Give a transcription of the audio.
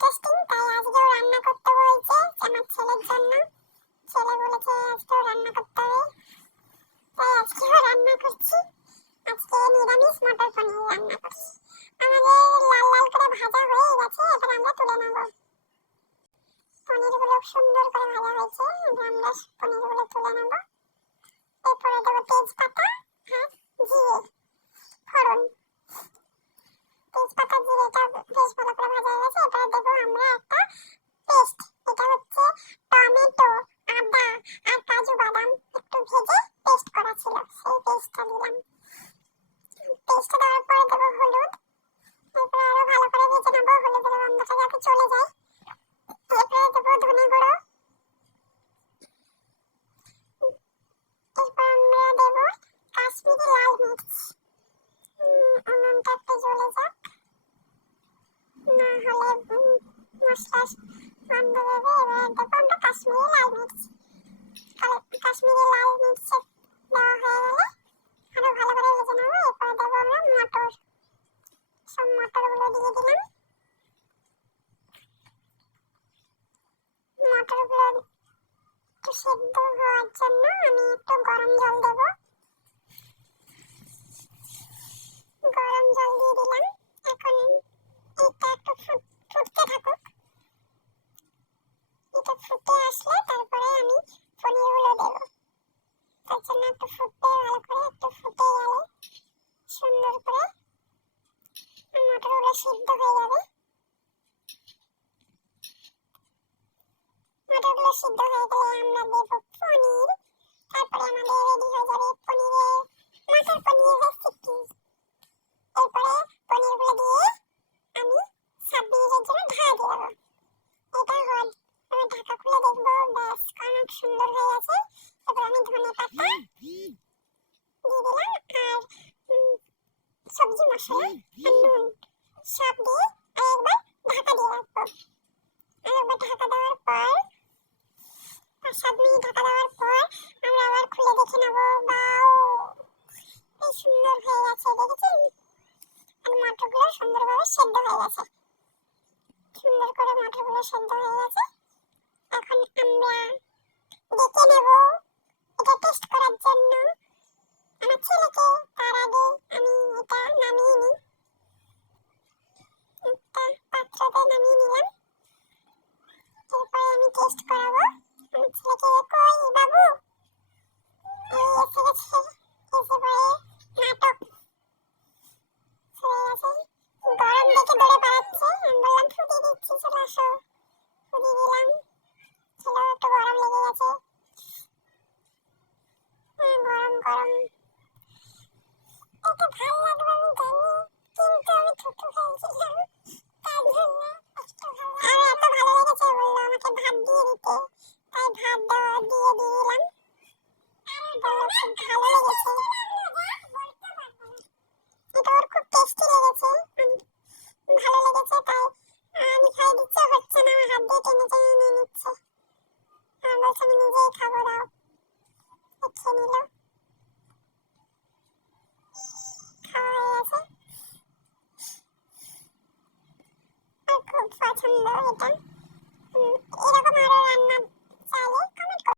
Interesting তাই আজকেও রান্না করতে বলছে আমার ছেলের জন্য। ছেলে বলেছে আজকেও রান্না করতে হবে। তাই আজকেও রান্না করছি। আজকে নিরামিষ মটর পনির রান্না করছি। আমাদের লাল লাল করে ভাজা হয়ে গেছে, এবার আমরা তুলে নেব। পনিরগুলো সুন্দর করে ভাজা হয়েছে, এবার আমরা পনিরগুলো তুলে নেব। এরপরে দেবো তেজপাতা আর জিরে ফোড়ন তেজপাতা জিরেটা বেশ ভালো করে ভাজা হয়ে গেছে এবারে দেবো আমরা একটা পেস্ট এটা হচ্ছে টমেটো আদা আর কাজু বাদাম একটু ভেজে পেস্ট করা ছিল সেই পেস্টটা দিলাম পেস্টটা দেওয়ার পরে দেবো হলুদ এরপরে আরও ভালো করে ভেজে নেব হলুদের গন্ধটা যাতে চলে যায়। এরপরে দেবো ধনে গুঁড়ো। এরপর আমরা দেবো কাশ্মীরি লাল মির্চ। উনুনটা একটু জ্বলে যাক। না হলে মশলা গন্ধ বেরোবে এবার দেবো আমরা কাশ্মীরি লাল মির্চ। কাশ্মীরি লাল মির্চ দেওয়া হয়ে গেলে আরও ভালো করে ভেজে নেব এরপরে দেবো আমরা মটর সব মটরগুলো দিয়ে দিলাম মটরগুলো একটু সেদ্ধ হওয়ার জন্য আমি একটু গরম জল দেব। গরম জল দিয়ে দিলাম। এখন এটা একটু ফুট, ফুটতে থাকুক। এটা ফুটে আসলে তারপরে আমি পনিরগুলো দেব। তার জন্য একটু ফুটতে, ভালো করে একটু ফুটে গেলে সুন্দর করে মটরগুলো সিদ্ধ হয়ে যাবে মটরগুলো সিদ্ধ হয়ে গেলে আমরা দেবো পনির। তারপরে আমাদের রেডি হয়ে যাবে পনিরের মটর পনির রেসিপি এরপরে পনিরগুলো দিয়ে আমি মিনিটের জন্য ঢাকা দিয়ে দেবো। এটা হল আমি ঢাকা খুলে দেখব, ব্যাস, অনেক সুন্দর হয়ে গেছে। এবার আমি ধনে পাতা দিয়ে দিলাম আর সবজি মশলা আর নুন। সব দিয়ে আরেকবার ঢাকা দিয়ে রাখব আরেকবার ঢাকা দেওয়ার পর পাঁচ সাত মিনিট ঢাকা দেওয়ার পর আমরা আবার খুলে দেখে নেব। বাও বেশ সুন্দর হয়ে গেছে, দেখেছেন? আর মটরগুলো সুন্দরভাবে সেদ্ধ হয়ে গেছে। সুন্দর করে মটরগুলো সেদ্ধ হয়ে গেছে এখন আমরা ডেকে নেব এটা টেস্ট করার জন্য আমার ছেলেকে তার আগে আমি এটা নামিয়ে নিই একটা পাত্রতে নামিয়ে নিলাম এরপরে আমি টেস্ট করাবো আমার ছেলেকে কই বাবু এই এসে গেছে এসে পরে নাটক চলে গেছে গরম দেখে দৌড়ে পালাচ্ছে আমি বললাম ফুটিয়ে দিচ্ছি চলে আসো ফুটিয়ে দিলাম ছেলে একটু গরম লেগে গেছে হ্যাঁ, গরম গরম এটা ভালো লাগবে আমি জানি কিন্তু আমি ছোট হয়েছিলাম তার জন্য একটু ভালো আর এত ভালো লেগেছে বলল আমাকে ভাত দিয়ে দিতে তাই ভাত দিয়ে দিলাম বলল খুব ভালো লেগেছে এটা। ওর খুব টেস্টি লেগেছে ভালো লেগেছে তাই আমি খাই দিচ্ছি হচ্ছে না আমার হাত দিয়ে টেনে টেনে নিয়ে খাওয়া হয়ে গেছে আর পছন্দ এটা